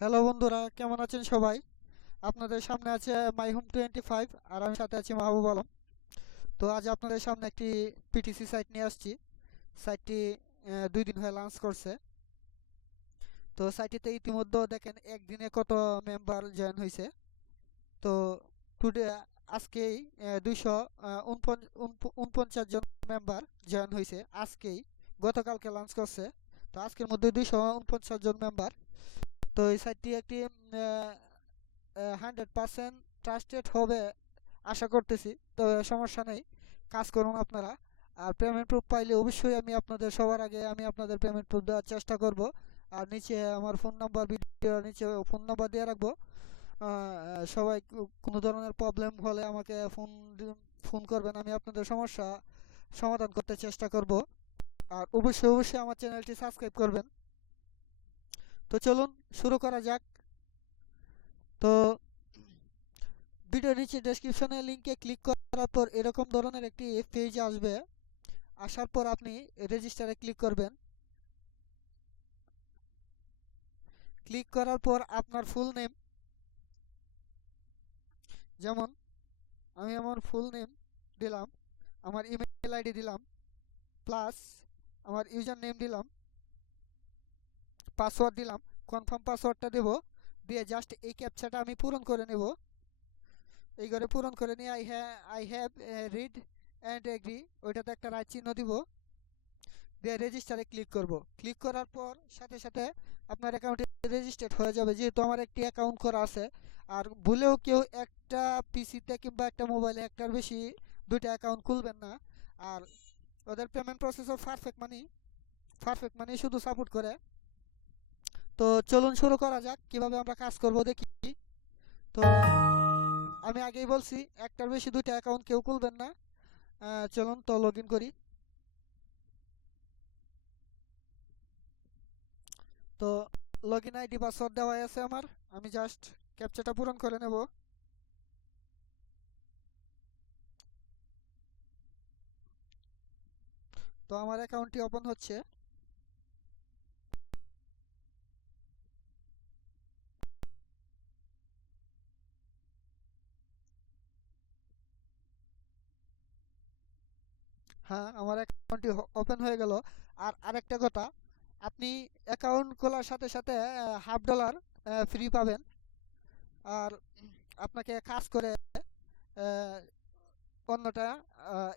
Hello বন্ধুরা, কেমন আছেন সবাই? আপনাদের সামনে আছে মাই হোম 25 আর আমি সাথে আছি মাহবুব আলম। তো আজ আপনাদের সামনে একটি পিটিসি সাইট নিয়ে আসছি। সাইটটি 2 দিন হয়ে লঞ্চ করছে। তো সাইটটিতে ইতিমধ্যে দেখেন একদিনে কত মেম্বার জয়েন হয়েছে। তো টুডে আজকেই 249 জন মেম্বার জয়েন হয়েছে আজকেই। গতকালকে লঞ্চ করছে। তো আজকের মধ্যে 249 জন মেম্বার। তো এই সাইটটি একটি 100% ট্রাস্টেড হবে আশা করতেছি। তো সমস্যা নেই, কাজ করুন আপনারা। আর পেমেন্ট প্রুফ পাইলে অবশ্যই আমি আপনাদের সবার আগে আমি আপনাদের পেমেন্ট প্রুফ দেওয়ার চেষ্টা করব। আর নিচে আমার ফোন নাম্বার, ভিডিও নিচে ফোন নাম্বার দিয়ে রাখবো। সবাই কোনো ধরনের প্রবলেম হলে আমাকে ফোন করবেন, আমি আপনাদের সমস্যা সমাধান করতে চেষ্টা করব। আর অবশ্যই অবশ্যই আমার চ্যানেলটি সাবস্ক্রাইব করবেন। তো চলুন শুরু করা যাক। তো ভিডিও নিচে ডেসক্রিপশনে লিংকে ক্লিক করার পর এরকম ধরনের একটি পেজ আসবে। আসার পর আপনি রেজিস্টারে ক্লিক করবেন। ক্লিক করার পর আপনার ফুল নেম, যেমন আমি আমার ফুল নেম দিলাম, আমার ইমেল আইডি দিলাম, প্লাস আমার ইউজার নেম দিলাম, পাসওয়ার্ড দিলাম, কনফার্ম পাসওয়ার্ডটা দেব। দিয়ে জাস্ট এই ক্যাপচাটা আমি পূরণ করে নেব। এই করে পূরণ করে নিয়ে I have read and agree, ওইটাতে একটা রাইট চিহ্ন দিব। দিয়ে রেজিস্টারে ক্লিক করব। ক্লিক করার পর সাথে সাথে আপনার অ্যাকাউন্টে রেজিস্টার্ড হয়ে যাবে, যেহেতু আমার একটি অ্যাকাউন্ট করা আছে। আর ভুলেও কেউ একটা পিসিতে কিংবা একটা মোবাইলে একটার বেশি দুইটা অ্যাকাউন্ট খুলবেন না। আর ওদের পেমেন্ট প্রসেসর পারফেক্ট মানি শুধু সাপোর্ট করে। তো চলুন শুরু করা যাক, কিভাবে আমরা কাজ করব দেখি। তো আমি আগেই বলছি, একটার বেশি দুইটা অ্যাকাউন্ট কেউ খুলবেন না। চলুন তো লগ ইন করি। তো লগ ইন আইডি পাসওয়ার্ড দেওয়া আছে আমার। আমি জাস্ট ক্যাপচাটা পূরণ করে নেব। তো আমার অ্যাকাউন্টটি ওপেন হচ্ছে। হ্যাঁ, আমার অ্যাকাউন্টটি ওপেন হয়ে গেল। আর আরেকটা কথা, আপনি অ্যাকাউন্ট খোলার সাথে সাথে $50 ফ্রি পাবেন। আর আপনাকে কাজ করে আহ, অন্যটা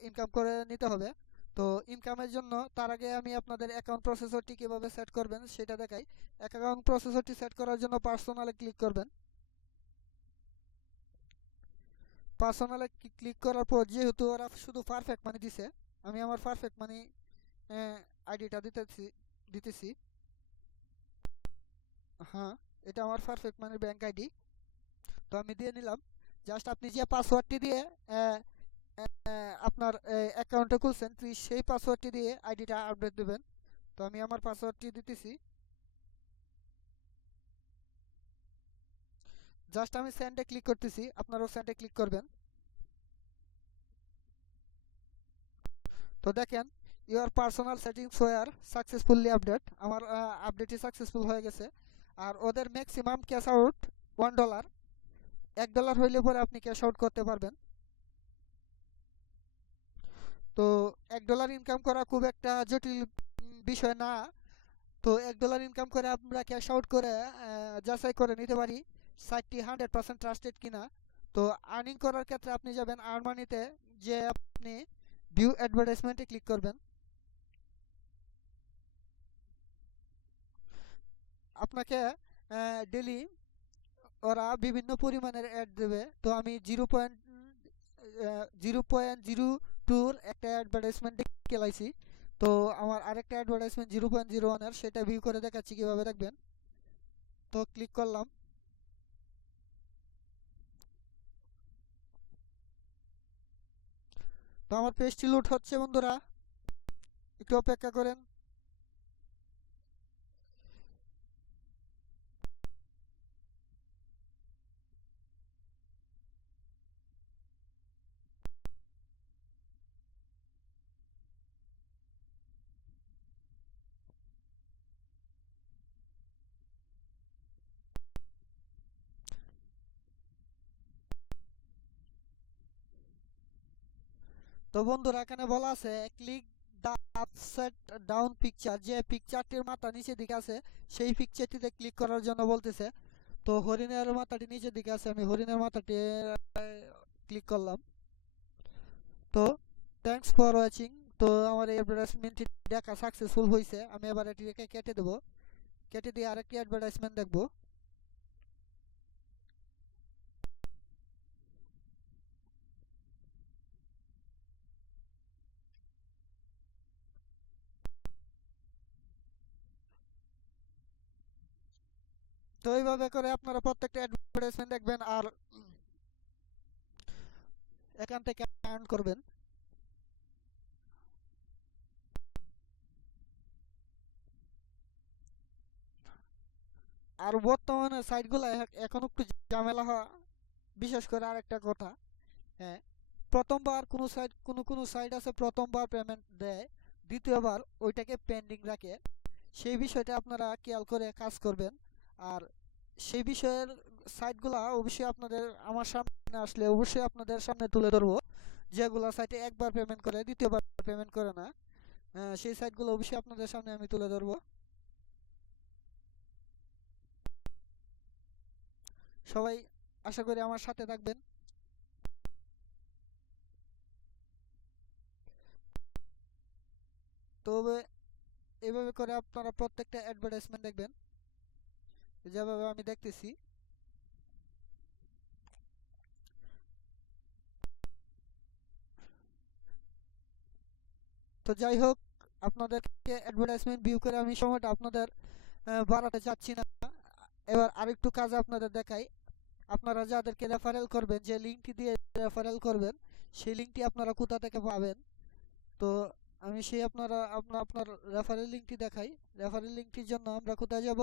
ইনকাম করে নিতে হবে। তো ইনকামের জন্য তার আগে আমি আপনাদের অ্যাকাউন্ট প্রসেসরটি কীভাবে সেট করবেন সেটা দেখাই। অ্যাকাউন্ট প্রসেসরটি সেট করার জন্য পার্সোনালে ক্লিক করবেন। পার্সোনালে ক্লিক করার পর যেহেতু ওরা শুধু পারফেক্ট মানি দিছে, আমি আমার পারফেক্ট মানি আইডিটা দিতেছি। হ্যাঁ, এটা আমার পারফেক্ট মানির ব্যাংক আইডি। তো আমি দিয়ে নিলাম। জাস্ট আপনি যে পাসওয়ার্ডটি দিয়ে আহ, আপনার অ্যাকাউন্টে খুলছেন, সেই পাসওয়ার্ডটি দিয়ে আইডিটা আপডেট দেবেন। তো আমি আমার পাসওয়ার্ডটি দিতেছি। জাস্ট আমি সেন্ডে ক্লিক করতেছি, আপনারাও সেন্ডে ক্লিক করবেন। তো দেখেন, your personal settings were successfully update, আমার আপডেটই সাকসেসফুল হয়ে গেছে। আর ওদের ম্যাক্সিমাম ক্যাশ আউট $1। $1 হইলে পরে আপনি ক্যাশ আউট করতে পারবেন। তো $1 ইনকাম করা খুব একটা জটিল বিষয় না। তো $1 ইনকাম করে আমরা ক্যাশ আউট করে যাচাই করে নিতে পারি সাইটটি 100% ট্রাস্টেড কিনা। তো আর্নিং করার ক্ষেত্রে আপনি যাবেন আর্ন মানিতে, যে আপনি ভিউ অ্যাডভার্টাইজমেন্টে ক্লিক করবেন। আপনাকে ডেলি ওরা বিভিন্ন পরিমাণের অ্যাড দেবে। তো আমি 0.0.02 একটা অ্যাডভার্টাইজমেন্ট দেখে লাইছি। তো আমার আরেকটা অ্যাডভার্টাইজমেন্ট 0.01-এর, সেটা ভিউ করে দেখাচ্ছি কীভাবে দেখবেন। তো ক্লিক করলাম। তো আমার পেজটি লোড হচ্ছে বন্ধুরা, একটু অপেক্ষা করেন। তো বন্ধুরা এখানে বলা আছে click the upside down picture, যে পিকচারটির মাথা নিচের দিকে আছে সেই পিকচারটিতে ক্লিক করার জন্য বলতেছে। তো হরিণের মাথাটি নিচের দিকে আছে, আমি হরিণের মাথাটি ক্লিক করলাম। তো থ্যাঙ্কস ফর ওয়াচিং। তো আমার এই অ্যাডভার্টাইজমেন্টটি দেখা সাকসেসফুল হয়েছে। আমি এবার এটিকে কেটে দেবো, কেটে দিয়ে আরেকটি অ্যাডভার্টাইজমেন্ট দেখবো। তো এইভাবে করে আপনারা প্রত্যেকটা অ্যাডভার্টাইজমেন্ট দেখবেন আর এখান থেকে আর্ন করবেন। আর বর্তমানে সাইটগুলো এখন একটু ঝামেলা হওয়া, বিশেষ করে আরেকটা কথা, হ্যাঁ, প্রথমবার কোনো সাইট আছে প্রথমবার পেমেন্ট দেয়, দ্বিতীয়বার ওইটাকে পেন্ডিং রাখে। সেই বিষয়টা আপনারা খেয়াল করে কাজ করবেন। আর সেই বিষয়ের সাইটগুলা অবশ্যই আপনাদের আমার সামনে আসলে অবশ্যই আপনাদের সামনে তুলে ধরবো। যেগুলো সাইটে একবার পেমেন্ট করে দ্বিতীয়বার পেমেন্ট করে না, সেই সাইটগুলো অবশ্যই আপনাদের সামনে আমি তুলে ধরবো। সবাই আশা করি আমার সাথে থাকবেন। তবে এইভাবে করে আপনারা প্রত্যেকটা অ্যাডভার্টাইজমেন্ট দেখবেন যেভাবে আমি দেখতেছি। তো যাই হোক, আপনাদেরকে অ্যাডভার্টাইজমেন্ট ভিউ করে আমি সময়টা আপনাদের বাড়াতে চাচ্ছি না। এবার আরেকটু কাজ আপনাদের দেখাই। আপনারা যাদেরকে রেফারেল করবেন, যে লিঙ্কটি দিয়ে রেফারেল করবেন, সেই লিঙ্কটি আপনারা কোথা থেকে পাবেন। তো আমি সেই আপনার রেফারেল লিঙ্কটি দেখাই। রেফারেল লিঙ্কটির জন্য আমরা কোথায় যাব?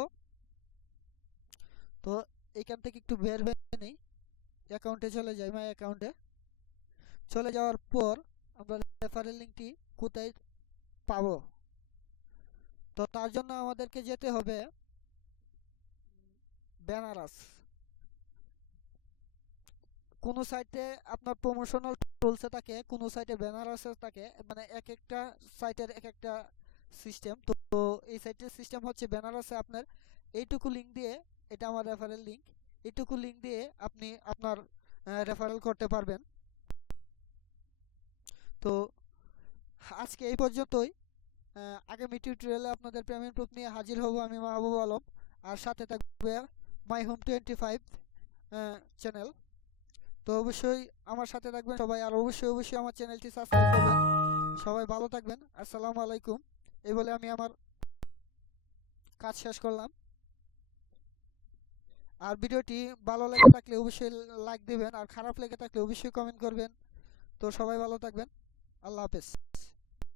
তো এখান থেকে একটু বের হয়ে নেই, অ্যাকাউন্টে চলে যাই, মাই অ্যাকাউন্টে চলে যাওয়ার পর আমরা রেফারেল লিঙ্কটি কোথায় পাবো? তো তার জন্য আমাদেরকে যেতে হবে বেনারস। কোনো সাইটে আপনার প্রমোশনাল টুলসে থাকে, কোনো সাইটে বেনারসে থাকে, মানে এক একটা সাইটের এক একটা সিস্টেম। তো এই সাইটের সিস্টেম হচ্ছে বেনারসে আপনার এইটুকু লিঙ্ক দিয়ে, এটা আমার রেফারেল লিঙ্ক, এইটুকু লিঙ্ক দিয়ে আপনি আপনার রেফারেল করতে পারবেন। তো আজকে এই পর্যন্তই। আগামী টিউটোরিয়ালে আপনাদের পেমেন্ট প্রুফ নিয়ে হাজির হব আমি মাহবুব আলম। আর সাথে থাকবে মাই হোম 25 চ্যানেল। তো অবশ্যই আমার সাথে থাকবেন সবাই, আর অবশ্যই আমার চ্যানেলটি সাবস্ক্রাইব করবেন। সবাই ভালো থাকবেন। আসসালামু আলাইকুম। এই বলে আমি আমার কাজ শেষ করলাম। আর ভিডিওটি ভালো লেগে থাকলে অবশ্যই লাইক দিবেন, আর খারাপ লেগে থাকলে অবশ্যই কমেন্ট করবেন। তো সবাই ভালো থাকবেন। আল্লাহ হাফেজ।